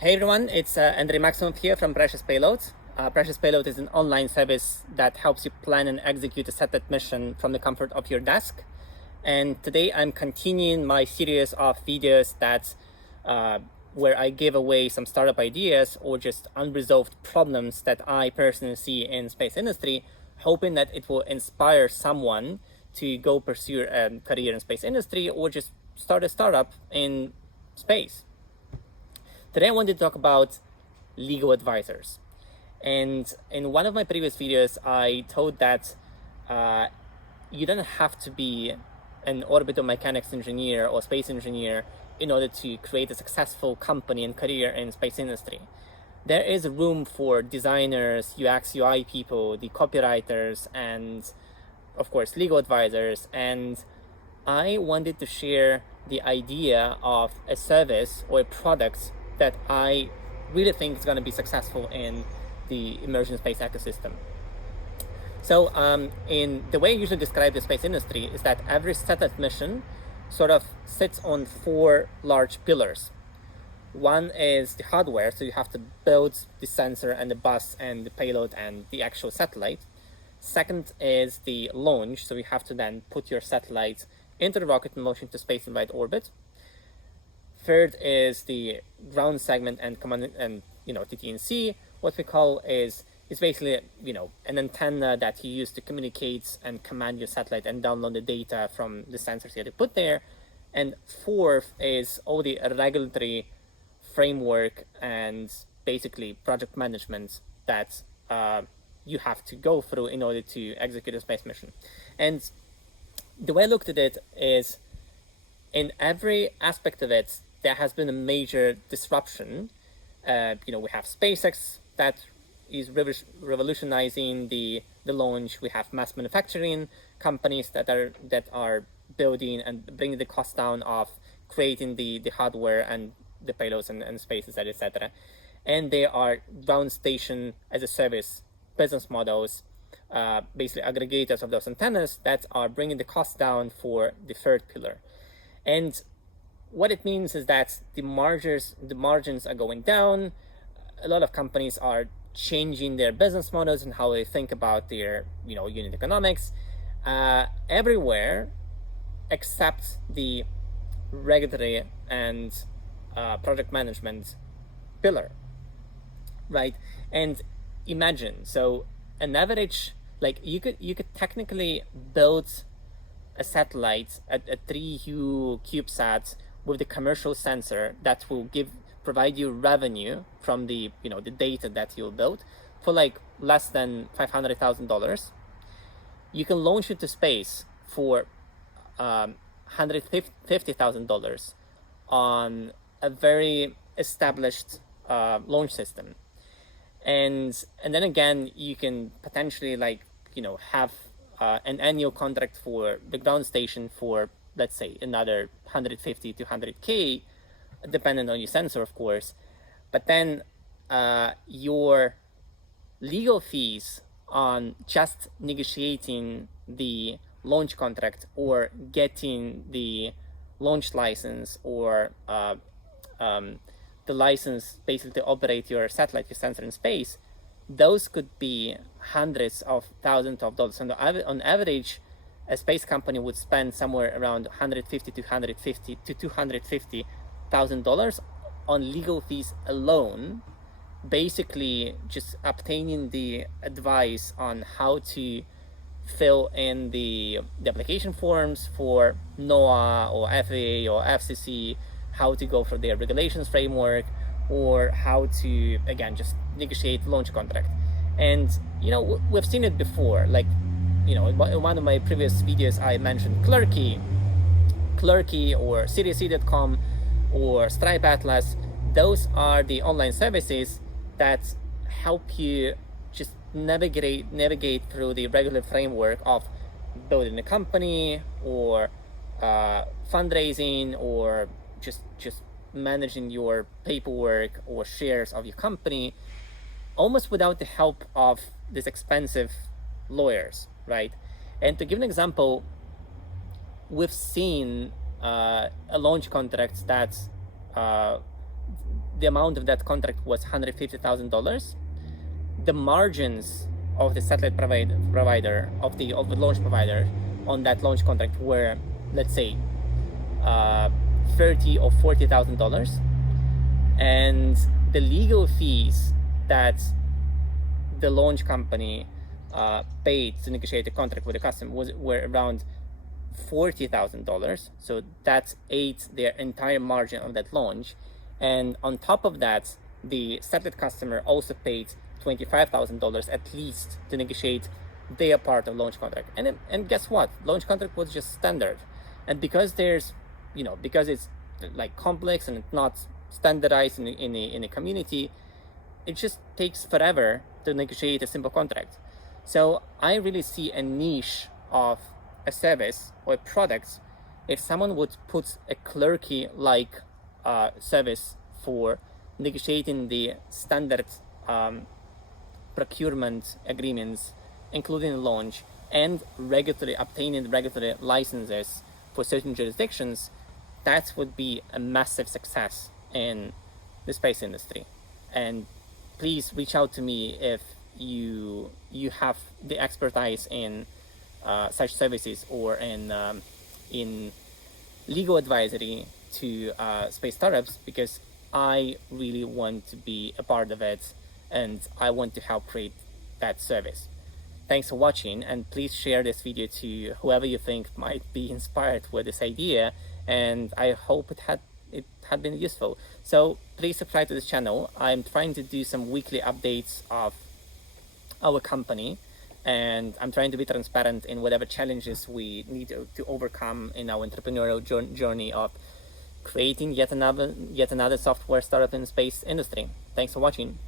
Hey everyone, it's Andrei Maximov here from Precious Payload. Precious Payload is an online service that helps you plan and execute a separate mission from the comfort of your desk. And today I'm continuing my series of videos that where I give away some startup ideas or just unresolved problems that I personally see in space industry, hoping that it will inspire someone to go pursue a career in space industry or just start a startup in space. Today I wanted to talk about legal advisors. And in one of my previous videos, I told that you don't have to be an orbital mechanics engineer or space engineer in order to create a successful company and career in space industry. There is room for designers, UX, UI people, the copywriters, and of course, legal advisors. And I wanted to share the idea of a service or a product that I really think is going to be successful in the emerging space ecosystem. So in the way I usually describe the space industry is that every setup mission sort of sits on four large pillars. One is the hardware, so you have to build the sensor and the bus and the payload and the actual satellite. Second is the launch, so you have to then put your satellite into the rocket and launch into space in right orbit. Third is the ground segment and command and TT&C. What we call is basically an antenna that you use to communicate and command your satellite and download the data from the sensors that you put there. And fourth is all the regulatory framework and basically project management that you have to go through in order to execute a space mission. And the way I looked at it is, in every aspect of it, there has been a major disruption. We have SpaceX that is revolutionizing the launch. We have mass manufacturing companies that are building and bringing the cost down of creating the hardware and the payloads and spaces, etc. And there are ground station as a service business models, basically aggregators of those antennas that are bringing the cost down for the third pillar. And what it means is that the margins are going down. A lot of companies are changing their business models and how they think about their unit economics everywhere except the regulatory and project management pillar, right? And imagine, so an average, like you could technically build a satellite, a 3U CubeSat with the commercial sensor that will provide you revenue from the the data that you'll build for like less than $500,000. You can launch it to space for $150,000 on a very established launch system, and then again you can potentially have an annual contract for the ground station for, let's say, another 150 to 100K, depending on your sensor, of course. But then your legal fees on just negotiating the launch contract or getting the launch license or the license basically to operate your satellite, your sensor in space, those could be hundreds of thousands of dollars. On average, a space company would spend somewhere around $250,000 on legal fees alone, basically just obtaining the advice on how to fill in the application forms for NOAA or FAA or FCC, how to go for their regulations framework, or how to, again, just negotiate launch contract. And we've seen it before, like in one of my previous videos I mentioned Clerky or CDC.com or Stripe Atlas. Those are the online services that help you just navigate through the regular framework of building a company or fundraising or just managing your paperwork or shares of your company, almost without the help of these expensive lawyers, right? And to give an example, we've seen a launch contract that the amount of that contract was $150,000. The margins of the satellite provider of the launch provider on that launch contract were, let's say, $30,000 or $40,000, and the legal fees that the launch company paid to negotiate a contract with the customer were around $40,000. So that ate their entire margin of that launch, and on top of that, the satellite customer also paid $25,000 at least to negotiate their part of launch contract. And guess what? Launch contract was just standard, and because because it's like complex and it's not standardized in a community, it just takes forever to negotiate a simple contract. So I really see a niche of a service or a product if someone would put a clerky like service for negotiating the standard procurement agreements, including launch, and obtaining regulatory licenses for certain jurisdictions. That would be a massive success in the space industry. And please reach out to me if you have the expertise in such services or in legal advisory to space startups, because I really want to be a part of it and I want to help create that service. Thanks for watching, and please share this video to whoever you think might be inspired with this idea, and I hope it had been useful. So please subscribe to this channel. I'm trying to do some weekly updates of our company, and I'm trying to be transparent in whatever challenges we need to overcome in our entrepreneurial journey of creating yet another software startup in the space industry. Thanks for watching.